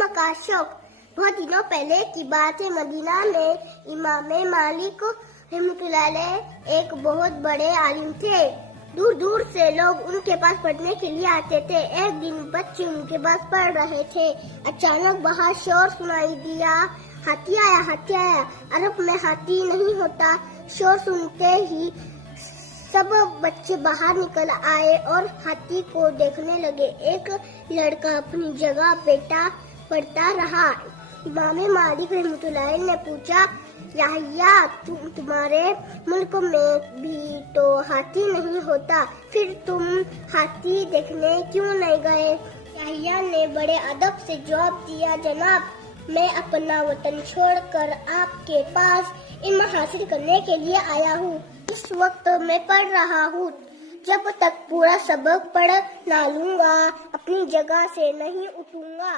علم کا شوق۔ بہت دنوں پہلے کی بات ہے، مدینہ میں امام مالک رحمۃ اللہ علیہ ایک بہت بڑے عالم تھے۔ دور دور سے لوگ ان کے پاس پڑھنے کے لیے آتے تھے۔ ایک دن بچے ان کے پاس پڑھ رہے تھے، اچانک باہر شور سنائی دیا، ہاتھی آیا، ہاتھی آیا۔ عرب میں ہاتھی نہیں ہوتا۔ شور سنتے ہی سب بچے باہر نکل آئے اور ہاتھی کو دیکھنے لگے۔ ایک لڑکا اپنی جگہ بیٹھا پڑھتا رہا۔ امام مالک رحمۃ اللہ علیہ نے پوچھا، یحییٰ، تمہارے ملک میں بھی تو ہاتھی نہیں ہوتا، پھر تم ہاتھی دیکھنے کیوں نہیں گئے؟ یحییٰ نے بڑے ادب سے جواب دیا، جناب، میں اپنا وطن چھوڑ کر آپ کے پاس علم حاصل کرنے کے لیے آیا ہوں۔ اس وقت میں پڑھ رہا ہوں، جب تک پورا سبق پڑھ نہ لوں گا اپنی جگہ سے نہیں اٹھوں گا۔